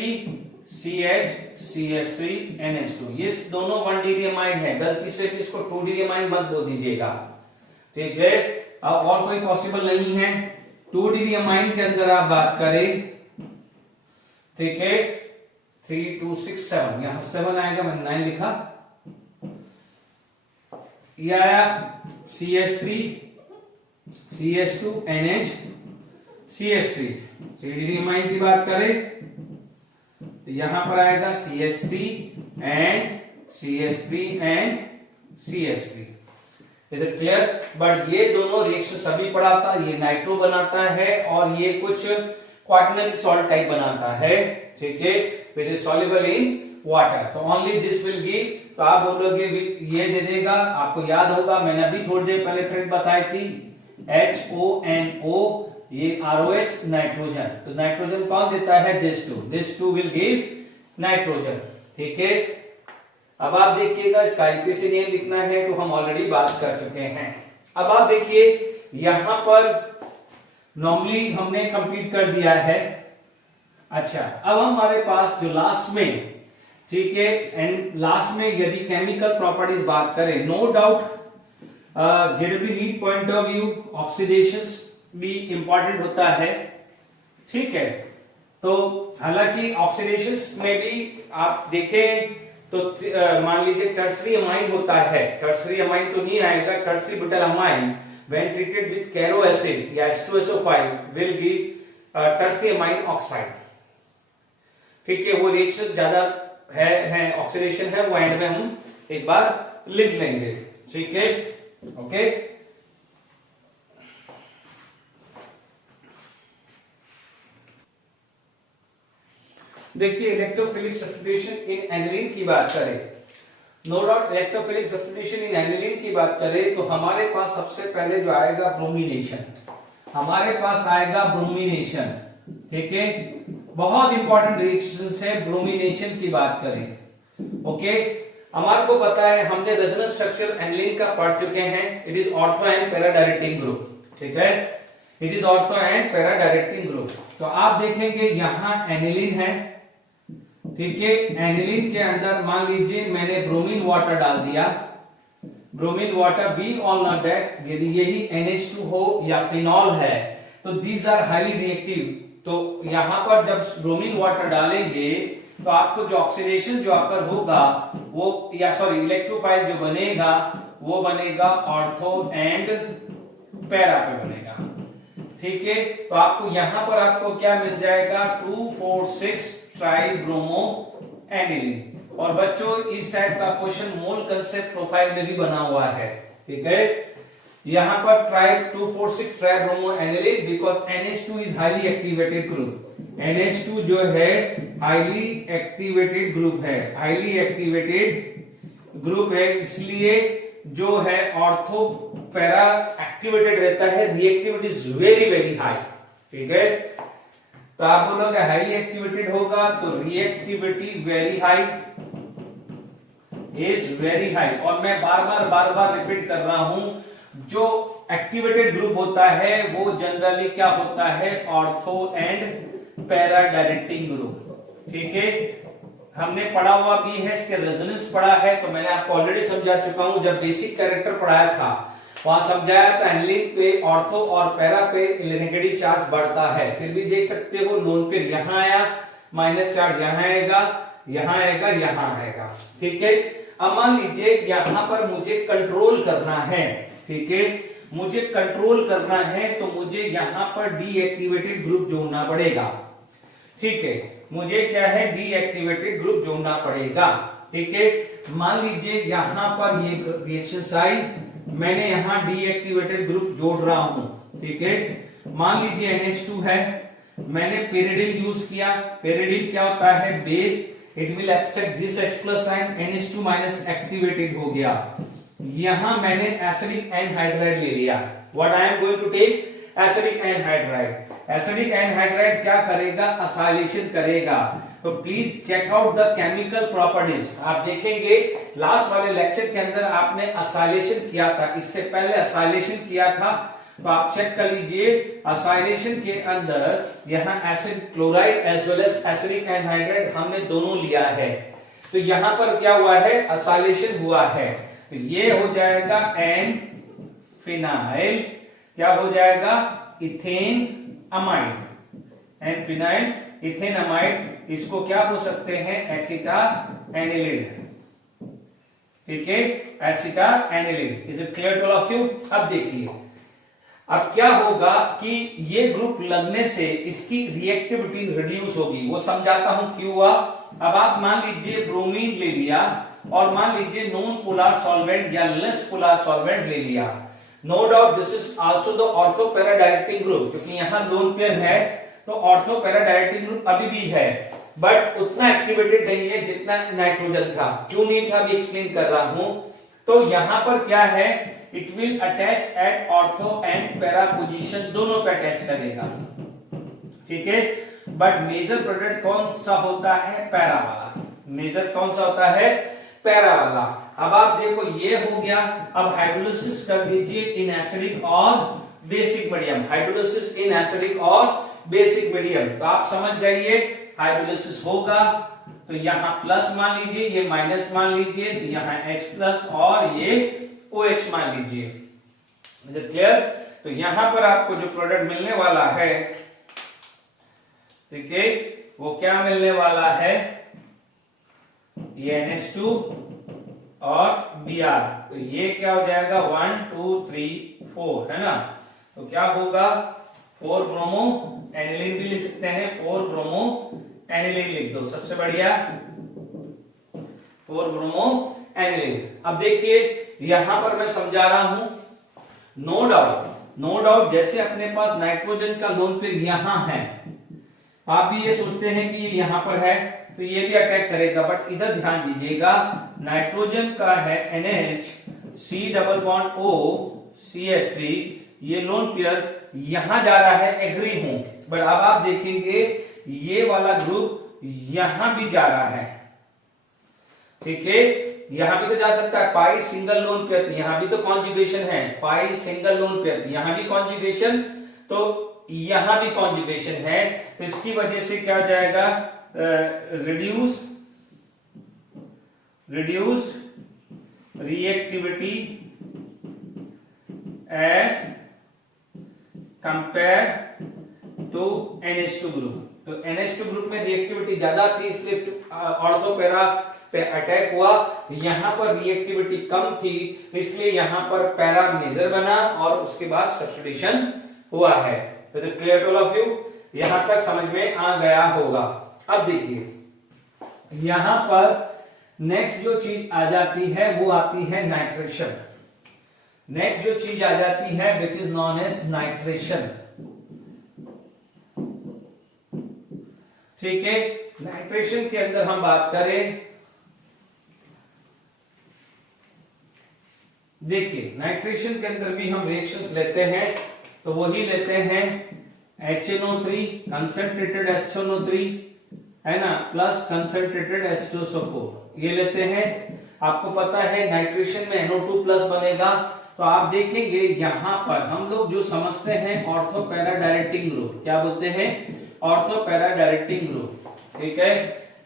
CH CH3 NH2, ये दोनों 1 डिग्री अमाइन है, गलती से भी इसको 2 डिग्री अमाइन मत बोल दीजिएगा। ठीक है, अब और कोई पॉसिबल नहीं है। 2 डिग्री अमाइन के अंदर आप बात करें, ठीक है, 3 2 6 7, यहां 7 आएगा, मैंने 9 लिखा। ये आया CH3 CH2 NH CH3। 3 degree amine की बात करें तो यहां पर आएगा CH3 and CH3 and CH3। Is it clear? But ये दोनों रिएक्शन सभी पढ़ाता, ये नाइट्रो बनाता है और ये कुछ क्वाटरनरी सॉल्ट टाइप बनाता है। ठीक है, which is soluble in water. तो ओनली दिस विल गिव, तो आप बोलोगे ये दे देगा। आपको याद होगा मैंने अभी थोड़ी देर पहले ट्रिक बताई थी, HONO, ये ROH नाइट्रोजन। तो नाइट्रोजन कौन देता है? This too will give nitrogen. ठीक है, अब आप देखिएगा इसका आईपीसी नेम लिखना है तो हम ऑलरेडी बात कर चुके हैं। अब आप देखिए यहां पर नॉर्मली हमने कंप्लीट कर दिया है। अच्छा, अब हमारे पास जो लास्ट में, ठीक है, एंड लास्ट में यदि केमिकल प्रॉपर्टीज बात करें, no doubt JW point of view oxidation भी इंपॉर्टेंट होता है। ठीक है, तो हालांकि ऑक्सीडेशन में भी आप देखें तो मान लीजिए टर्सरी अमाइन होता है, टर्सरी अमाइन तो नहीं आएगा, tertiary butyl amine when treated with Caro acid या H2SO5 will give tertiary amine oxide. ठीक है, वो रिएक्शन ज्यादा है ऑक्सीडेशन है, वो एंड में हम एक बार लिख लेंगे। ठीक है, ओके। देखिए इलेक्ट्रोफिलिक सब्स्टिट्यूशन इन एनिलीन की बात करें, नो डाउट इलेक्ट्रोफिलिक सब्स्टिट्यूशन इन एनिलीन की बात करें तो हमारे पास सबसे पहले जो आएगा ब्रोमिनेशन, हमारे पास आएगा ब्रोमिनेशन। ठीक है, बहुत इंपॉर्टेंट रिएक्शन है ब्रोमिनेशन की बात करें। ओके, हमारे को पता है, हमने रेजोनेंस स्ट्रक्चर एनिलीन का पढ़ चुके हैं। It is ortho and para directing group. ठीक है, it is ortho and para directing group. तो आप देखेंगे यहां एनिलीन है। ठीक है, एनिलीन के अंदर मान लीजिए मैंने ब्रोमीन वाटर डाल दिया, bromine water, we all know that यदि यही NH2 हो या फिनॉल है तो दीज आर हाईली रिएक्टिव। तो यहां पर जब ब्रोमीन वाटर डालेंगे तो आपको जो ऑक्सीडेशन जो अकर होगा वो, या सॉरी इलेक्ट्रोफाइल जो बनेगा वो बनेगा ऑर्थो एंड पैरा पे बनेगा। ठीक है, तो आपको यहां पर आपको क्या मिल जाएगा? 2,4,6 ट्राइब्रोमो एनिलीन। और बच्चों इस टाइप का क्वेश्चन मोल कंसेप्ट प्रोफाइल में भी बना हुआ है। ठीक है, यहां पर 2,4,6 tribromo aniline because NH2 is highly activated group. NH2 जो है हाईली एक्टिवेटेड ग्रुप है, हाईली एक्टिवेटेड ग्रुप है, इसलिए जो है ऑर्थो पैरा एक्टिवेटेड रहता है, reactivity is very very high. ठीक है, तो आप बोलोगे हाईली एक्टिवेटेड होगा तो reactivity very high is very high. और मैं बार बार रिपीट कर रहा हूं, जो एक्टिवेटेड ग्रुप होता है वो जनरली क्या होता है? Ortho and para directing group. ठीक है, हमने पढ़ा हुआ भी है, इसके रेजोनेंस पढ़ा है, तो मैंने आपको ऑलरेडी समझा चुका हूं। जब बेसिक कैरेक्टर पढ़ाया था वहां समझाया था एनिलीन पे ऑर्थो और पैरा पे नेगेटिव चार्ज बढ़ता है। फिर भी देख सकते हो लोन पे यहां आया, माइनस चार्ज यहां आएगा, यहां आएगा, यहां आएगा। ठीक है, अब मान लीजिए यहां पर मुझे कंट्रोल करना है। ठीक है, मुझे कंट्रोल करना है तो मुझे यहां पर डीएक्टिवेटेड ग्रुप जोड़ना पड़ेगा। ठीक है, मुझे क्या है? डीएक्टिवेटेड ग्रुप जोड़ना पड़ेगा। ठीक है, मान लीजिए यहां पर ये रिएक्शन आई, मैंने यहां डीएक्टिवेटेड ग्रुप जोड़ रहा हूं। ठीक है, मान लीजिए NH2 है, मैंने पेरिडिन यूज किया। पेरिडिन क्या होता है? Base, it will accept this H+ sign, NH2 minus activated हो गया। यहां मैंने एसिडिक एनहाइड्राइड ले लिया। What I am going to take? Acidic anhydride. Acidic anhydride क्या करेगा? असाइलेशन करेगा। तो please check out the chemical properties. आप देखेंगे लास्ट वाले लेक्चर के अंदर आपने असाइलेशन किया था, इससे पहले असाइलेशन किया था, तो आप चेक कर लीजिए। असाइलेशन के अंदर यहां acid chloride as well as acidic anhydride हमने दोनों लिया है। तो यहां पर क्या हुआ है? असाइलेशन हुआ है। तो ये हो जाएगा एन फिनाइल, क्या हो जाएगा? Ethane amide. N phenyl ethane amide, इसको क्या बोल सकते हैं? एसिटाएनिलीन। ठीक है, acetanilide. Is it clear to all of you? अब देखिए अब क्या होगा कि ये ग्रुप लगने से इसकी रिएक्टिविटी रिड्यूस होगी। वो समझाता हूं क्यों हुआ। अब आप मान लीजिए ब्रोमीन ले लिया और मान लीजिए नॉन पोलर सॉल्वेंट या लेस पोलर सॉल्वेंट ले लिया। No doubt this is also the ortho para directing group, क्योंकि यहां लोन पेयर है तो ऑर्थो पैरा डायरेक्टिंग ग्रुप अभी भी है। बट उतना एक्टिवेटेड नहीं है जितना नाइट्रोजन था। क्यों नहीं था अभी एक्सप्लेन कर रहा हूं। तो यहां पर क्या है, it will attach at ortho and para position, दोनों पे अटैच करेगा, ठीक है। बट मेजर प्रोडक्ट कौन सा होता है, पैरा वाला। मेजर कौन सा होता है, पैरा वाला। अब आप देखो ये हो गया। अब हाइड्रोलिसिस कर दीजिए इन एसिडिक और basic medium, hydrolysis in acidic और बेसिक मीडियम। तो आप समझ जाइए हाइड्रोलिसिस होगा तो यहां प्लस मान लीजिए, ये माइनस मान लीजिए, तो यहां H प्लस और ये OH मान लीजिए। क्लियर। तो यहां पर आपको जो प्रोडक्ट मिलने वाला है, ठीक है, वो क्या मिलने वाला है, ये NH2 और Br। तो ये क्या हो जाएगा 1 2 3 4, है ना। तो क्या होगा, 4 ब्रोमो एनिलीन भी लिख सकते हैं, 4 ब्रोमो एनिलीन लिख दो, सबसे बढ़िया 4 ब्रोमो एनिलीन। अब देखिए यहां पर मैं समझा रहा हूं, नो डाउट जैसे अपने पास नाइट्रोजन का लोन पेयर यहां है, आप भी ये सोचते हैं कि ये यहां पर है तो ये भी अटैक करेगा, बट इधर ध्यान दीजिएगा नाइट्रोजन का है NH C double bond O CH3, ये लोन पेयर यहां जा रहा है, एग्री हूं, बट अब आप देखेंगे ये वाला ग्रुप यहां भी जा रहा है, ठीक है। यहां भी तो जा सकता है, पाई सिंगल लोन पेयर, यहां भी तो कॉन्जुगेशन है, पाई सिंगल लोन पेयर, यहां भी कॉन्जुगेशन, तो यहां भी कॉन्जुगेशन है। तो इसकी वजह से क्या हो जाएगा, reduce reactivity as compare to NH2 group. तो NH2 ग्रुप में रिएक्टिविटी ज्यादा थी, इसलिए ऑर्थो पैरा पे अटैक हुआ। यहां पर रिएक्टिविटी कम थी, इसलिए यहां पर पैरा मेजर बना और उसके बाद सब्स्टिट्यूशन हुआ है। तो clear to all of you, यहां तक समझ में आ गया होगा। अब देखिए यहां पर नेक्स्ट जो चीज आ जाती है वो आती है नाइट्रेशन। नेक्स्ट जो चीज आ जाती है which is known as nitration, ठीक है। नाइट्रेशन के अंदर हम बात करें, देखिए नाइट्रेशन के अंदर भी हम रिएक्शंस लेते हैं, तो वही लेते हैं HNO3 कंसंट्रेटेड HNO3, है ना, प्लस कंसंट्रेटेड H2SO4, ये लेते हैं। आपको पता है नाइट्रेशन में NO2 प्लस बनेगा, तो आप देखेंगे यहां पर हम लोग जो समझते हैं ऑर्थो पैरा डायरेक्टिंग ग्रुप, क्या बोलते हैं, ऑर्थो पैरा डायरेक्टिंग ग्रुप, ठीक है।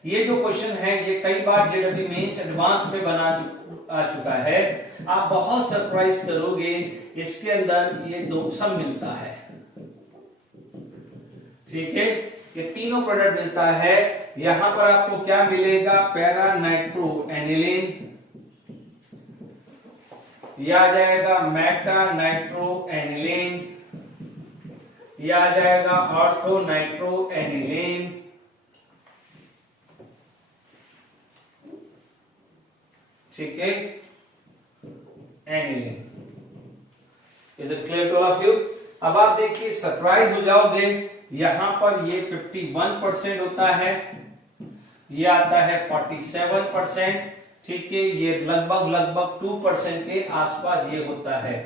ये जो क्वेश्चन है ये कई बार जेडब्ल्यू मेंस एडवांस में आ चुका है, आप बहुत सरप्राइज करोगे, इसके अंदर ये दो सब मिलता है, ठीक है। ये तीनों प्रोडक्ट मिलता है। यहां पर आपको क्या मिलेगा, पैरा नाइट्रो एनिलीन, यह आ जाएगा मेटा नाइट्रो एनिलीन, यह आ जाएगा ऑर्थो नाइट्रो एनिलीन, ठीक है, aniline. Is it clear to all of you. अब आप देखिए सरप्राइज हो जाओगे, यहां पर ये 51% होता है, ये आता है 47%, ठीक है, ये लगभग 2% के आसपास ये होता है।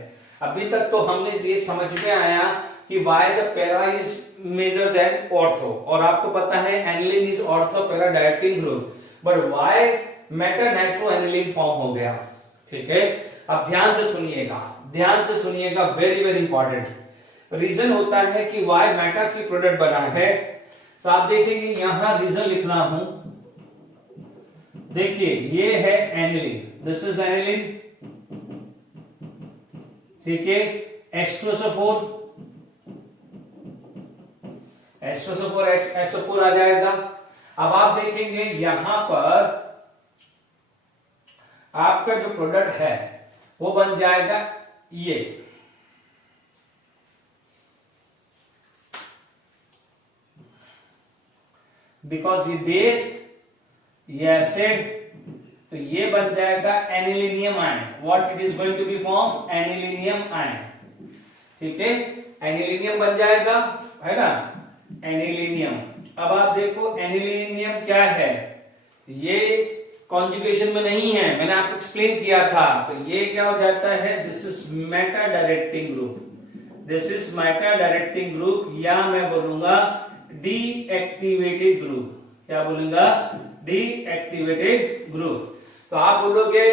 अभी तक तो हमने ये समझ में आया कि why the para is major then ortho, और आपको पता है aniline is ortho para directing group, but why meta nitro aniline form हो गया, ठीक है। अब ध्यान से सुनिएगा, वेरी वेरी इंपॉर्टेंट। रीजन होता है कि वाई मेटा की प्रोडक्ट बना है, तो आप देखेंगे यहां रीजन लिखना हूं, देखिए ये है एनिलीन, दिस इज एनिलीन, ठीक है, H2SO4 SO4 आ जाएगा। अब आप देखेंगे यहां पर आपका जो प्रोडक्ट है वो बन जाएगा ये, बिकॉज ये बेस, ये एसिड, तो ये बन जाएगा anilinium ion. What it is going to be form, anilinium ion, ठीक है, एनिलीनियम बन जाएगा, है ना, एनिलीनियम। अब आप देखो एनिलीनियम क्या है, ये कॉन्जुगेशन में नहीं है, मैंने आपको एक्सप्लेन किया था। तो ये क्या हो जाता है, this is Meta directing group, this is Meta directing group, या मैं बोलूंगा डीएक्टिवेटेड ग्रुप। क्या बोलूंगा, डीएक्टिवेटेड ग्रुप। तो आप बोलोगे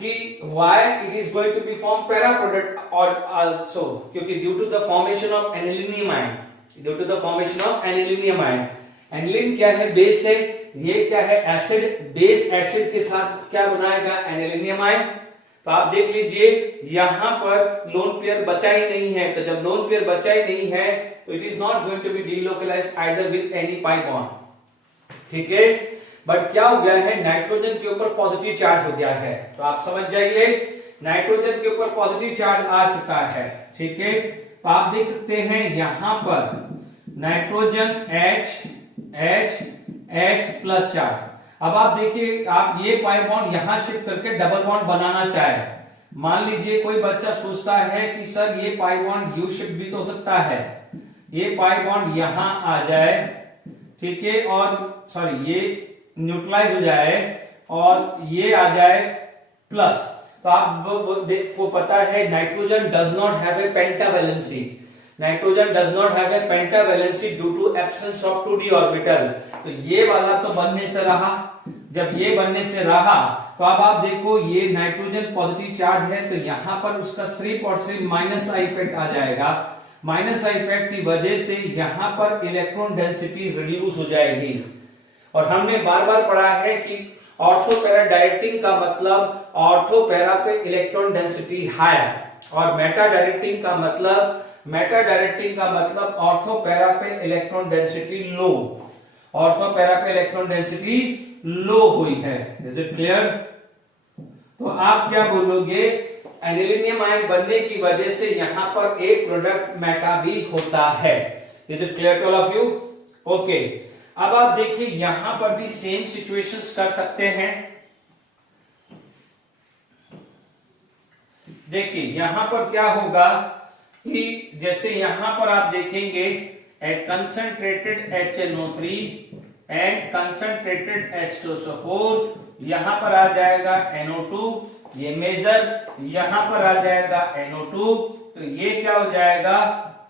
कि why it is going to be form para product or also, क्योंकि due to the formation of aniline ion, due to the formation of aniline ion, aniline क्या है, बेस है, ये क्या है, एसिड, बेस एसिड के साथ क्या बनाएगा, एनिलीनियम आयन। तो आप देख लीजिए यहां पर लोन पेयर बचा ही नहीं है, तो जब लोन पेयर बचा ही नहीं है तो it is not going to be delocalized either with any pi bond, ठीक है। बट क्या हो गया है, नाइट्रोजन के ऊपर पॉजिटिव चार्ज हो गया है, तो आप समझ जाइए नाइट्रोजन के ऊपर पॉजिटिव चार्ज आ चुका है, ठीक है। तो आप देख सकते हैं यहां पर नाइट्रोजन H प्लस चार्ज। अब आप देखिए, आप ये पाई बॉन्ड यहां शिफ्ट करके डबल बॉन्ड बनाना चाहे, मान लीजिए कोई बच्चा सोचता है कि सर ये पाई बॉन्ड यू शिफ्ट भी तो हो सकता है, ये पाई बॉन्ड यहां आ जाए, ठीक है, और सॉरी ये न्यूट्रलाइज हो जाए और ये आ जाए प्लस। तो आपको पता है nitrogen does not have a pentavalency, nitrogen does not have a pentavalency due to absence of 2d orbital. तो ये वाला तो बनने से रहा, जब ये बनने से रहा तो अब आप देखो ये नाइट्रोजन पॉजिटिव चार्ज है, तो यहां पर उसका सिर्फ और सिर्फ माइनस आई इफेक्ट आ जाएगा, माइनस आई इफेक्ट की वजह से यहां पर इलेक्ट्रॉन डेंसिटी रिड्यूस हो जाएगी। और हमने बार बार पढ़ा है कि ऑर्थो पैरा डायरेक्टिंग का मतलब ऑर्थो पैरा पे इलेक्ट्रॉन डेंसिटी हाई, और मेटा डायरेक्टिंग का मतलब ऑर्थो पैरा पे इलेक्ट्रॉन डेंसिटी लो, ऑर्थो पैरा पे इलेक्ट्रॉन डेंसिटी लो हुई है। Is it clear? तो आप क्या बोलोगे, एनिलीनियम आयन बनने की वजह से यहां पर एक प्रोडक्ट मेटा भी होता है। Is it clear to all of you? Okay, अब आप देखिए यहां पर भी सेम सिचुएशंस कर सकते हैं। देखिए यहां पर क्या होगा कि जैसे यहां पर आप देखेंगे concentrated HNO3 and concentrated H2SO4, यहां पर आ जाएगा NO2, ये मेजर, यहां पर आ जाएगा NO2, तो ये क्या हो जाएगा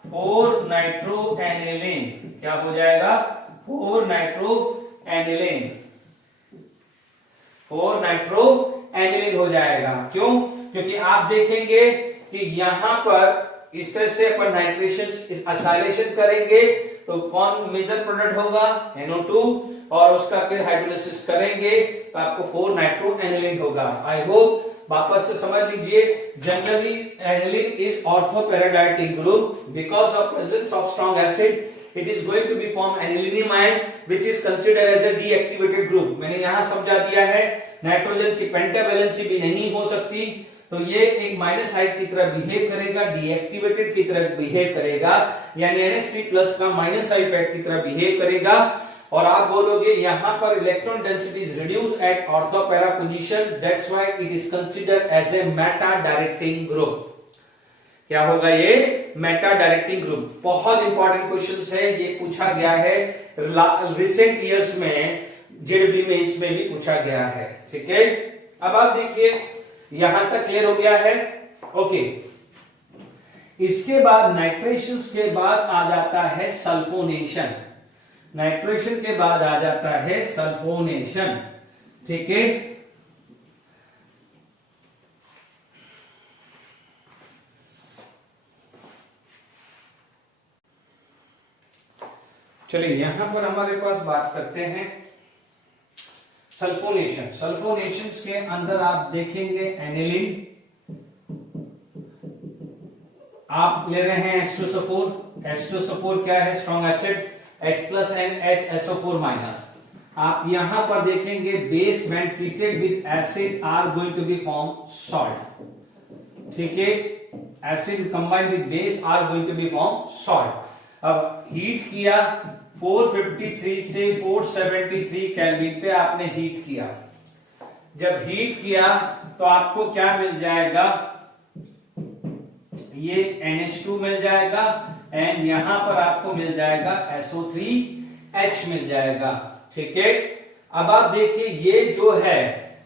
4 नाइट्रो एनिलीन, क्या हो जाएगा 4 नाइट्रो एनिलीन, 4 नाइट्रो एनिलीन हो जाएगा। क्यों? क्योंकि आप देखेंगे कि यहां पर इस तरह से अपन नाइट्रेशन एसाइलेशन करेंगे तो कौन मेजर प्रोडक्ट होगा, NO2, और उसका फिर हाइड्रोलिसिस करेंगे तो आपको 4 नाइट्रो एनिलीन होगा। आई होप वापस से समझ लीजिए, generally aniline is ortho para directing group because of presence of strong acid, it is going to be form aniline ion which is considered as a deactivated group। मैंने यहां समझा दिया है नाइट्रोजन की पेंटावैलेंसी भी नहीं हो सकती, तो ये एक माइनस हाइट की तरह बिहेव करेगा, डीएक्टिवेटेड की तरह बिहेव करेगा, यानी NH3+ का माइनस हाइट इफेक्ट की तरह बिहेव करेगा। और आप बोलोगे यहां पर electron density is reduce at ortho para position, that's why it is considered as a meta directing group. क्या होगा ये, मेटा डायरेक्टिंग ग्रुप। बहुत इंपॉर्टेंट क्वेश्चन है, ये पूछा गया है रिसेंट ईयर्स में, जेडब्ल्यू में इसमें भी पूछा गया है, ठीक है। अब आप देखिए यहां तक क्लियर हो गया है, ओके। इसके बाद नाइट्रेशन के बाद आ जाता है सल्फोनेशन, नाइट्रेशन के बाद आ जाता है सल्फोनेशन, ठीक है। चलिए यहां पर हमारे पास बात करते हैं सल्फोनेशन। सल्फोनेशन के अंदर आप देखेंगे एनिलीन, आप ले रहे हैं H2SO4, H2SO4 क्या है, strong acid, H+ and HSO4-। आप यहां पर देखेंगे base when treated with acid are going to be form salt, ठीक है। Acid combined with base are going to be form salt. अब हीट किया 453 से 473 केल्विन पे आपने हीट किया, जब हीट किया तो आपको क्या मिल जाएगा, ये NH2 मिल जाएगा एंड यहां पर आपको मिल जाएगा SO3, H मिल जाएगा। ठीक है, अब आप देखिए ये जो है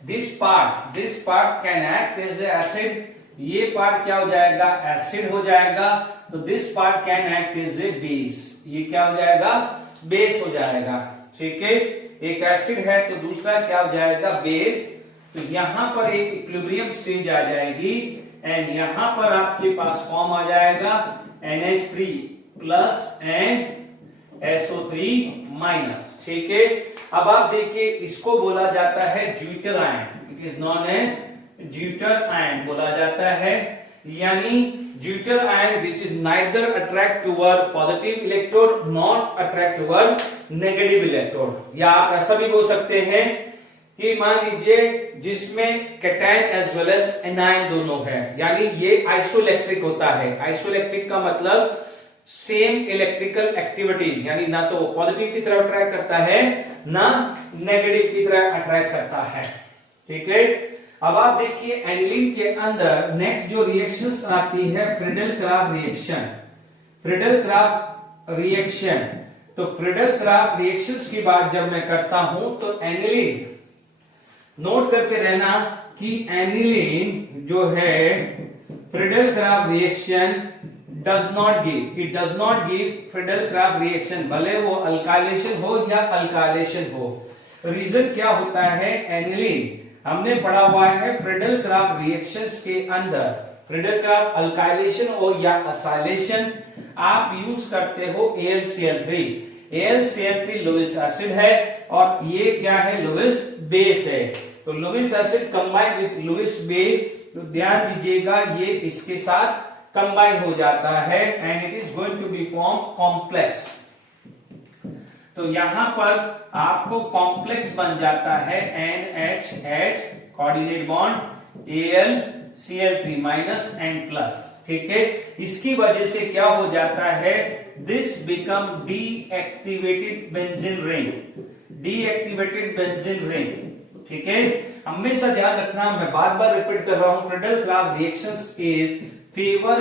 this part can act as acid, ये पार्ट क्या हो जाएगा, एसिड हो जाएगा। तो this part can act as a base, ये क्या हो जाएगा, बेस हो जाएगा। ठीक है, एक एसिड है तो दूसरा क्या हो जाएगा, बेस। तो यहां पर एक इक्विलिब्रियम स्टेज आ जाएगी एंड यहां पर आपके पास फॉर्म आ जाएगा NH3 plus and SO3 minus. ठीक है, अब आप देखिए इसको बोला जाता है zwitter ion, it is known as zwitter ion बोला जाता है, यानी zwitter ion which is neither attract toward positive electrode not attract toward negative electrode. या आप ऐसा भी बोल सकते हैं कि मान लीजिए जिसमें cation as well as anion दोनों है, यानी ये आइसोइलेक्ट्रिक होता है। आइसोइलेक्ट्रिक का मतलब सेम इलेक्ट्रिकल एक्टिविटीज, यानी ना तो पॉजिटिव की तरफ अट्रैक्ट करता है ना नेगेटिव की तरफ अट्रैक्ट करता है। ठीक है, अब आप देखिए एनिलीन के अंदर नेक्स्ट जो रिएक्शंस आती है फ्रीडल-क्राफ्ट रिएक्शन। फ्रीडल-क्राफ्ट रिएक्शन, तो फ्रीडल-क्राफ्ट रिएक्शंस की बात जब मैं करता हूं तो एनिलीन नोट करके रहना कि एनिलीन जो है Friedel-Crafts reaction does not give Friedel-Crafts reaction, भले वो अल्काइलेशन हो या अल्काइलेशन हो। रीजन क्या होता है, एनिलीन हमने पढ़ा हुआ है फ्रीडल-क्राफ्ट रिएक्शंस के अंदर फ्रीडल-क्राफ्ट अल्काइलेशन हो या असाइलेशन आप यूज करते हो AlCl3। AlCl3 लुईस एसिड है और ये क्या है, लुईस बेस है। तो Lewis acid combine with Lewis base, तो ध्यान दीजिएगा ये इसके साथ कंबाइन हो जाता है and it is going to be form complex. तो यहां पर आपको कॉम्प्लेक्स बन जाता है NHH coordinate bond AlCl3 minus N plus. ठीक है, इसकी वजह से क्या हो जाता है, this become deactivated benzene ring, deactivated benzene ring. ठीक है, हमेशा ध्यान रखना, मैं बार बार रिपीट कर रहा हूं, Friedel-Crafts reactions is favour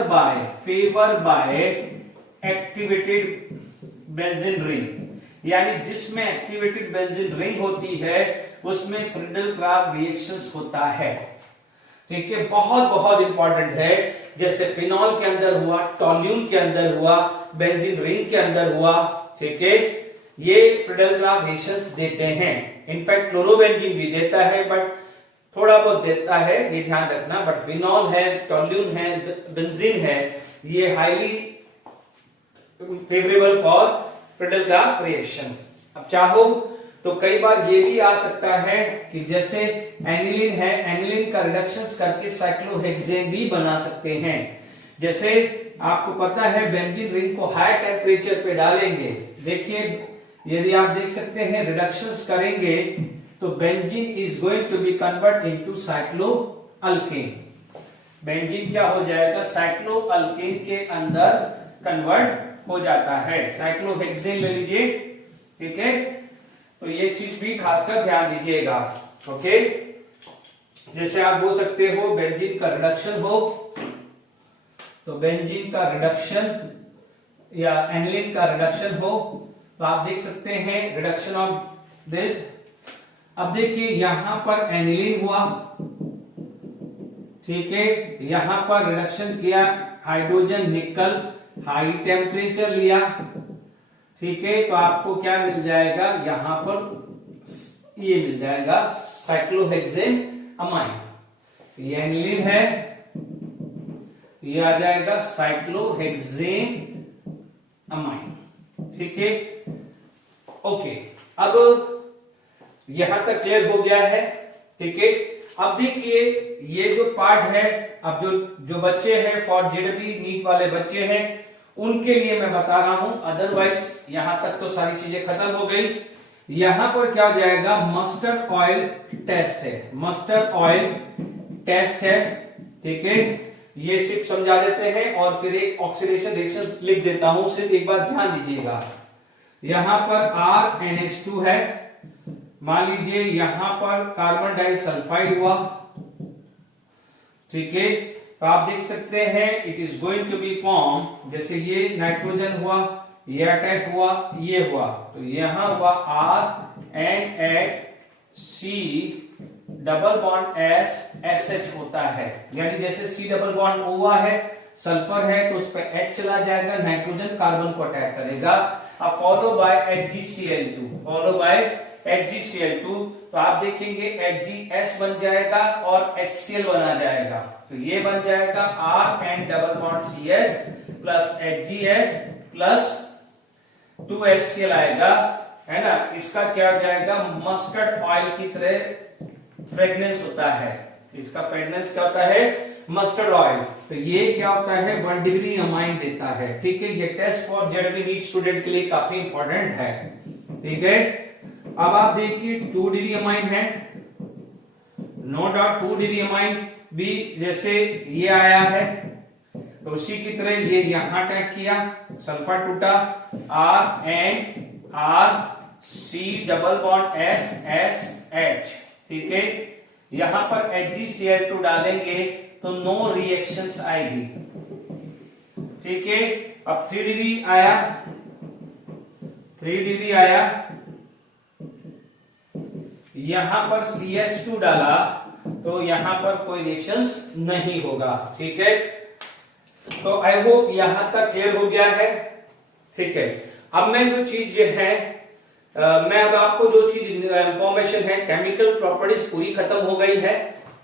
bye activated benzene ring, यानी जिसमें एक्टिवेटेड बेंजीन रिंग होती है उसमें फ्रीडल-क्राफ्ट रिएक्शंस होता है। ठीक है, बहुत बहुत इंपॉर्टेंट है, जैसे फिनॉल के अंदर हुआ, टॉल्यून के अंदर हुआ, बेंजीन रिंग के अंदर हुआ। ठीक है, ये फ्रीडल-क्राफ्ट रिएक्शंस देते हैं। इनफैक्ट क्लोरोबेंजीन भी देता है, बट थोड़ा बहुत देता है, ये ध्यान रखना। बट फिनॉल है, टॉल्यून है, बेंजीन है, ये highly favourable for Friedel-Crafts reaction. अब चाहो तो कई बार ये भी आ सकता है कि जैसे एनिलीन है, एनिलीन का रिडक्शंस करके साइक्लोहेक्सेन भी बना सकते हैं। जैसे आपको पता है बेंजीन रिंग को हाई टेम्परेचर पे डालेंगे, देखिए यदि आप देख सकते हैं रिडक्शंस करेंगे तो benzene is going to be convert into cycloalkane. Benzene क्या हो जाएगा, साइक्लोअल्केन के अंदर कन्वर्ट हो जाता है। साइक्लोहेक्सेन ले लीजिए। ठीक है, तो ये चीज भी खासकर ध्यान दीजिएगा। ओके, जैसे आप बोल सकते हो बेंजीन का रिडक्शन हो, तो बेंजीन का रिडक्शन या एनिलीन का रिडक्शन हो, तो आप देख सकते हैं रिडक्शन ऑफ दिस। अब देखिए यहां पर एनिलीन हुआ, ठीक है, यहां पर रिडक्शन किया, हाइड्रोजन निकल, हाई टेम्परेचर लिया। ठीक है, तो आपको क्या मिल जाएगा, यहां पर ये मिल जाएगा साइक्लोहेक्सेन अमाइन। ये एनिलीन है, ये आ जाएगा साइक्लोहेक्सेन अमाइन। ठीक है, ओके, अब यहां तक क्लियर हो गया है। ठीक है, अब देखिए ये जो पार्ट है, अब जो बच्चे हैं फॉर जेडबी नीट वाले बच्चे हैं उनके लिए मैं बता रहा हूं, अदरवाइज यहां तक तो सारी चीजें खत्म हो गई। यहां पर क्या हो जाएगा, मस्टर्ड ऑयल टेस्ट है, मस्टर्ड ऑयल टेस्ट है। ठीक है, ये सिर्फ समझा देते हैं और फिर एक ऑक्सीडेशन रिएक्शन लिख देता हूं, सिर्फ एक बार ध्यान दीजिएगा। यहां पर RNH2 है, मान लीजिए यहां पर कार्बन डाइसल्फाइड हुआ। ठीक है, तो आप देख सकते हैं it is going to be form, जैसे ये नाइट्रोजन हुआ, ये अटैक हुआ, ये हुआ, तो यहां हुआ RNH डबल बॉन्ड SH होता है। यानी जैसे C डबल बॉन्ड हुआ है, सल्फर है तो उस पर H चला जाएगा, नाइट्रोजन कार्बन को अटैक करेगा। अब follow by HgCl2, follow by HgCl2, तो आप देखेंगे HgS बन जाएगा और HCl बना जाएगा, तो ये बन जाएगा RN double bond CS plus HgS plus 2HCl आएगा, है ना। इसका क्या हो जाएगा, मस्टर्ड ऑयल की तरह फ्रेग्रेंस होता है। इसका फ्रेग्रेंस क्या होता है, मस्टर्ड ऑयल। तो ये क्या होता है, 1 डिग्री अमाइन देता है। ठीक है, ये test for JB NEET student के लिए काफी इंपॉर्टेंट है। ठीक है, अब आप देखिए 2 डिग्री अमाइन है, नो डाउट 2 डिग्री अमाइन भी जैसे ये आया है, तो उसी की तरह ये यहां अटैक किया, सल्फर टूटा, RNC डबल बॉन्ड SSH। ठीक है, यहां पर HgCl2 डालेंगे तो नो रिएक्शंस आएगी। ठीक है, अब 3 डिग्री आया, 3 डिग्री आया, यहां पर CH2 डाला तो यहां पर कोई रिएक्शंस नहीं होगा। ठीक है, तो आई होप यहां तक क्लियर हो गया है। ठीक है, अब मैं जो चीज है मैं अब आपको जो चीज इंफॉर्मेशन है, केमिकल प्रॉपर्टीज पूरी खत्म हो गई है।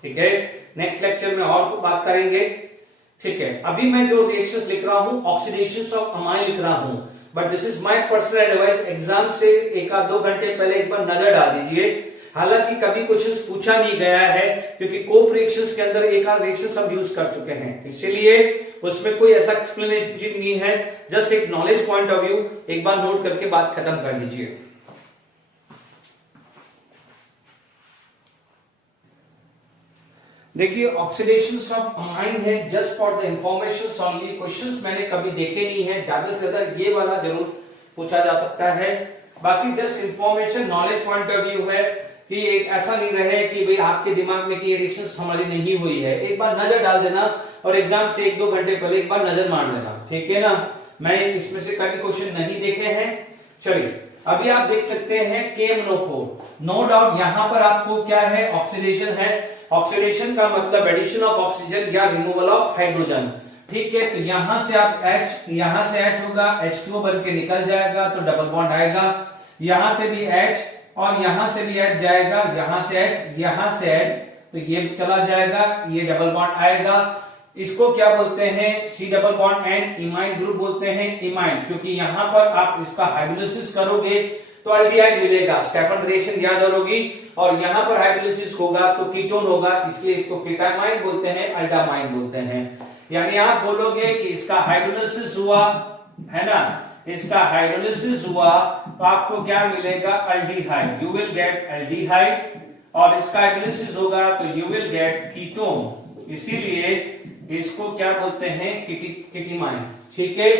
ठीक है, नेक्स्ट लेक्चर में और बात करेंगे। ठीक है, अभी मैं जो रिएक्शंस लिख रहा हूं, ऑक्सीडेशन ऑफ अमाइन लिख रहा हूं, but this is my personal advice. Exam से 1-2 घंटे पहले एक बार नजर डाल दीजिए। हालांकि कभी क्वेश्चंस पूछा नहीं गया है, क्योंकि कोप रिएक्शंस के अंदर एक आध रिएक्शन हम यूज कर चुके हैं, इसीलिए उसमें कोई ऐसा एक्सप्लेनेशन नहीं है। जस्ट एक नॉलेज पॉइंट ऑफ व्यू एक बार नोट करके बात खत्म कर लीजिए। देखिए, ऑक्सीडेशन ऑफ अमाइन है, just for the information only. Questions मैंने कभी देखे नहीं है, ज्यादा से ज्यादा ये वाला जरूर पूछा जा सकता है। बाकी just information knowledge point of view है कि एक ऐसा नहीं रहे कि भाई आपके दिमाग में कि ये रिएक्शंस हमारी नहीं हुई है। एक बार नजर डाल देना और एग्जाम से 1-2 घंटे पहले एक बार नजर मार लेना। ठीक है ना, मैं इसमें से कभी क्वेश्चन नहीं देखे हैं। चलिए, अभी आप देख सकते हैं KMNO4। नो डाउट यहां पर आपको क्या है, ऑक्सीडेशन है। ऑक्सीडेशन का मतलब एडिशन ऑफ ऑक्सीजन या रिमूवल ऑफ हाइड्रोजन। ठीक है, तो यहां से आप H, यहां से H होगा, H2O बन के निकल जाएगा तो डबल बॉन्ड आएगा। यहां से भी H और यहां से भी H जाएगा, यहां से H, यहां से H, तो ये चला जाएगा, ये डबल बॉन्ड आएगा। इसको क्या बोलते हैं, C double bond N, imine group बोलते हैं। इमाइन क्योंकि यहां पर आप इसका हाइड्रोलिसिस करोगे तो अल्डिहाइड मिलेगा, स्टेफन रिएक्शन याद होगी, और यहां पर हाइड्रोलिसिस होगा तो कीटोन होगा, इसलिए इसको कीटामाइन बोलते हैं, अल्डामाइन बोलते हैं। यानी आप बोलोगे कि इसका हाइड्रोलिसिस हुआ, है ना, इसका हाइड्रोलिसिस हुआ तो आपको क्या मिलेगा, aldehyde, you will get aldehyde, और इसका हाइड्रोलिसिस होगा तो यू विल गेट कीटोन, इसीलिए इसको क्या बोलते हैं, कीटीमाइन। ठीक है,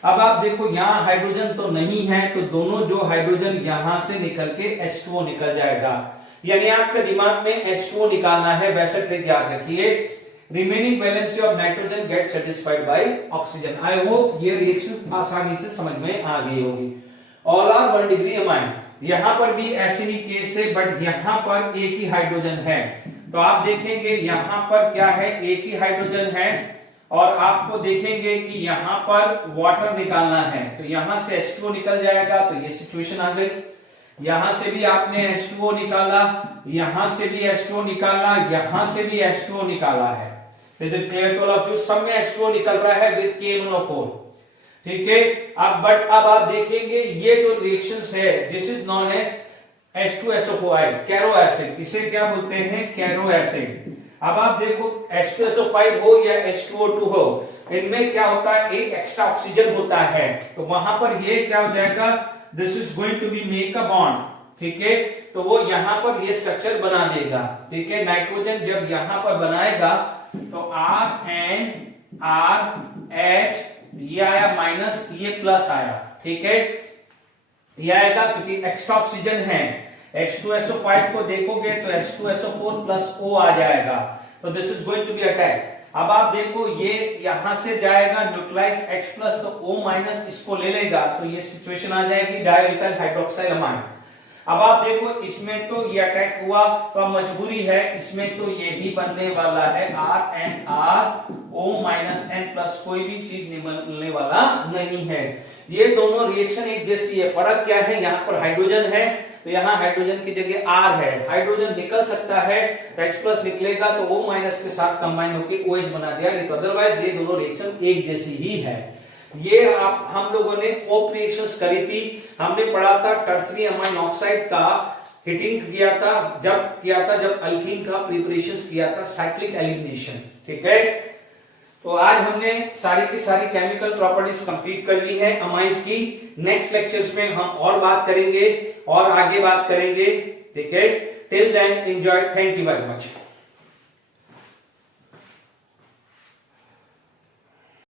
अब आप देखो यहां हाइड्रोजन तो नहीं है, तो दोनों जो हाइड्रोजन यहां से निकल के H2O निकल जाएगा। यानी आपके दिमाग में H2O निकालना है, वैसे ट्रिक याद रखिए। Remaining valency of nitrogen gate satisfied by oxygen. I hope ये रिएक्शन आसानी से समझ में आ गई होगी। ऑल आर 1 डिग्री अमाइन, यहां पर भी ऐसे ही केस है, बट यहां पर एक ही हाइड्रोजन है। तो आप देखेंगे यहां पर क्या है, एक ही हाइड्रोजन है, और आपको देखेंगे कि यहां पर वाटर निकालना है, तो यहां से H2O निकल जाएगा, तो ये सिचुएशन आ गई। यहां से भी आपने H2O निकाला, यहां से भी H2O निकाला, यहां से भी H2O निकाला है। Is it clear to all of you? सब में H2O निकल रहा है विद KMNO4। ठीक है, अब आप देखेंगे ये जो रिएक्शंस है, this is known as H2SO4, Caro acid, इसे क्या बोलते हैं, कैरो एसिड। अब आप देखो H2SO5 हो या H2O2 हो, इनमें क्या होता है, एक एक्स्ट्रा ऑक्सीजन होता है, तो वहां पर ये क्या हो जाएगा, this is going to be make a bond. ठीक है, तो वो यहां पर ये स्ट्रक्चर बना देगा। ठीक है, नाइट्रोजन जब यहां पर बनाएगा तो RH ये आया माइनस, ये प्लस आया। ठीक है, ये आएगा क्योंकि एक्स्ट्रा ऑक्सीजन है। H2SO5 को देखोगे तो H2SO4 प्लस O आ जाएगा, तो this is going to be attack. अब आप देखो ये यहां से जाएगा न्यूट्रलाइज H प्लस, तो O माइनस इसको ले लेगा, तो ये सिचुएशन आ जाएगी डायल्काइल हाइड्रोक्साइल अमाइन। अब आप देखो इसमें तो ये अटैक हुआ, तो अब मजबूरी है इसमें तो यही बनने वाला है RNR O minus N plus, कोई भी चीज निकलने वाला नहीं है। ये दोनों रिएक्शन एक जैसी है, फर्क क्या है, यहाँ पर हाइड्रोजन है तो यहाँ हाइड्रोजन की जगह R है, हाइड्रोजन निकल सकता है तो H प्लस निकलेगा तो O माइनस के साथ कंबाइन होकर OH बना दिया, नहीं तो अदरवाइज ये दोनों रिएक्शन एक जैसी ही है। ये आप हम लोगों ने कोप रिएक्शंस करी थी, हमने पढ़ा था टर्सरी अमाइन ऑक्साइड का हीटिंग किया था, जब अल्कीन का प्रिपरेशन किया था, साइक्लिक एलिमिनेशन। ठीक है, तो आज हमने सारी की सारी केमिकल प्रॉपर्टीज कंप्लीट कर ली है अमाइंस की। नेक्स्ट लेक्चर्स में हम और बात करेंगे और आगे बात करेंगे। ठीक है, till then enjoy, thank you very much.